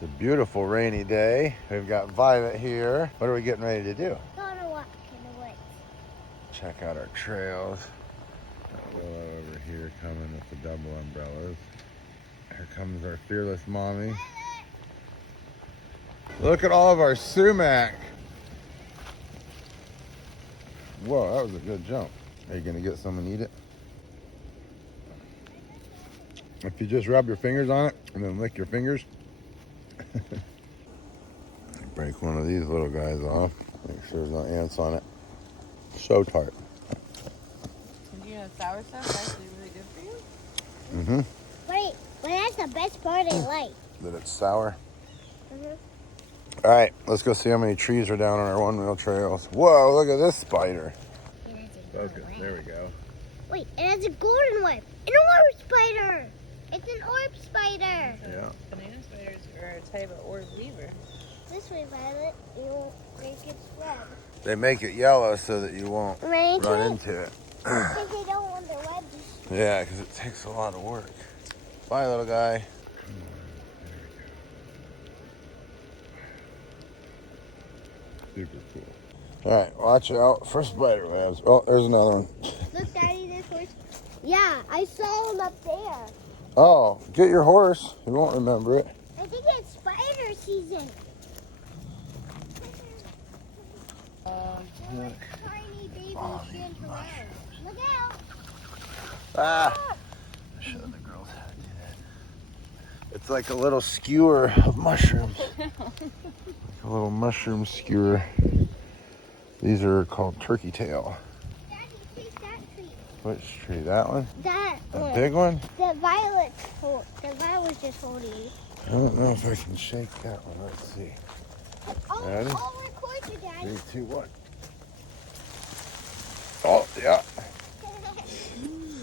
It's a beautiful rainy day. We've got Violet here. What are we getting ready to do? Going to walk in the woods. Check out our trails. Got Willow over here coming with the double umbrellas. Here comes our fearless mommy. Look at all of our sumac. Whoa, that was a good jump. Are you gonna get some and eat it? If you just rub your fingers on it and then lick your fingers. Break one of these little guys off. Make sure there's no ants on it. So tart. And you know, sour stuff is actually really good for you? Mm-hmm. Wait, but that's the best part I like. That it's sour. Mm-hmm. All right, let's go see how many trees are down on our one-wheel trails. Whoa, look at this spider. Focus, there we go. Wait, it has a golden one. An orb spider. It's an orb spider. Yeah. Banana spiders are a type of orb weaver. This way, Violet, you won't make it spread. They make it yellow so that you won't run into it. Because they don't want their webs. Yeah, because it takes a lot of work. Bye, little guy. Super cool. All right, watch out for spider webs. Oh, there's another one. Look, Daddy, this horse. Yeah, I saw him up there. Oh, get your horse. You won't remember it. I think it's spider season. Look. Tiny baby chanterelle. Look out. Ah! I showed the girls how to do that. It's like a little skewer of mushrooms. Like a little mushroom skewer. These are called turkey tail. Daddy, take that tree. Which tree? That one? That That one. big one? The violet's just holding it. I don't know if I can shake that one. Let's see. Ready? I'll record you, Daddy. 3, 2, 1. Oh, yeah.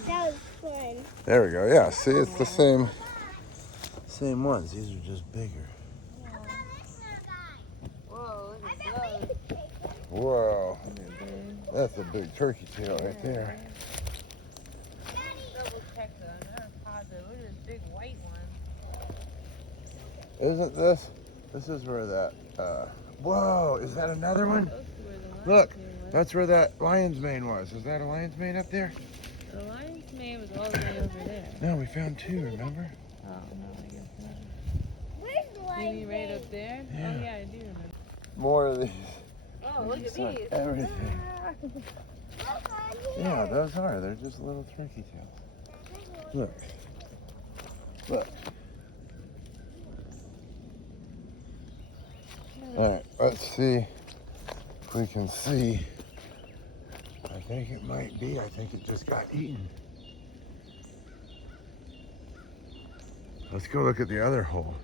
That was fun. There we go. Yeah, see, it's the same ones. These are just bigger. Whoa, look at those. Whoa. That's a big turkey tail right there. Double check though, I'm not positive. Look at this big white one. Isn't this? This is where that, whoa, is that another one? Those were the lion's Look, mane was. that's where that lion's mane was. Is that a lion's mane up there? The lion's mane was all the way over there. No, we found 2, remember? Oh, no, I guess not. Where's the lion? Maybe right up there? Yeah. Oh, yeah, I do remember. More of these. Oh, look at It's like these. everything. Look on here. Yeah, those are. They're just little turkey tails. Look. Look. All right, let's see if we can see. I think it might be. I think it just got eaten. Let's go look at the other hole.